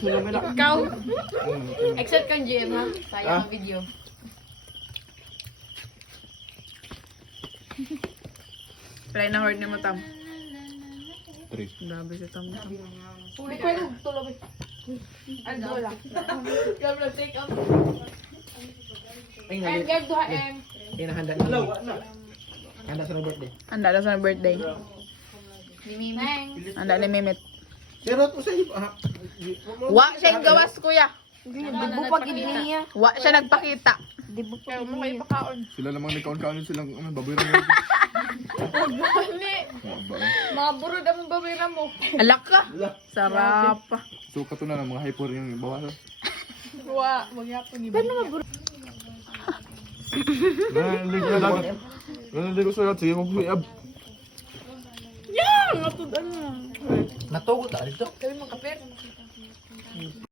Ikaw. Except kang GM ha. Sayang ang video. Try na hard ni mo, Tam. 3. Grabe si Tam. Uy, pwede. Tulog. Ano wala? Kamera take up. Ay, And get duha M. Hinahanda na. Handa sa birthday. Handa na sa birthday. Mimimeng. Handa ni Mimit. Pero to sa iyo. Wa siya yung gawas, kuya. Di mo pa giniya. Wa siya nagpakita. Di mo pa Kaya mo kayo pakaon. Sila lamang nagkaon-kaon silang baboy rin. Mga burod ang babira mo. Alak ka. Sarap. So kato na ng mga hyper yung bawasan. Wa, magyapon ni Nandigo sa dagat. Nandigo sa dagat. Sige mag-huyab. Yeah! Nga to, ano. Natugot ta dito. Sabi mo kapir.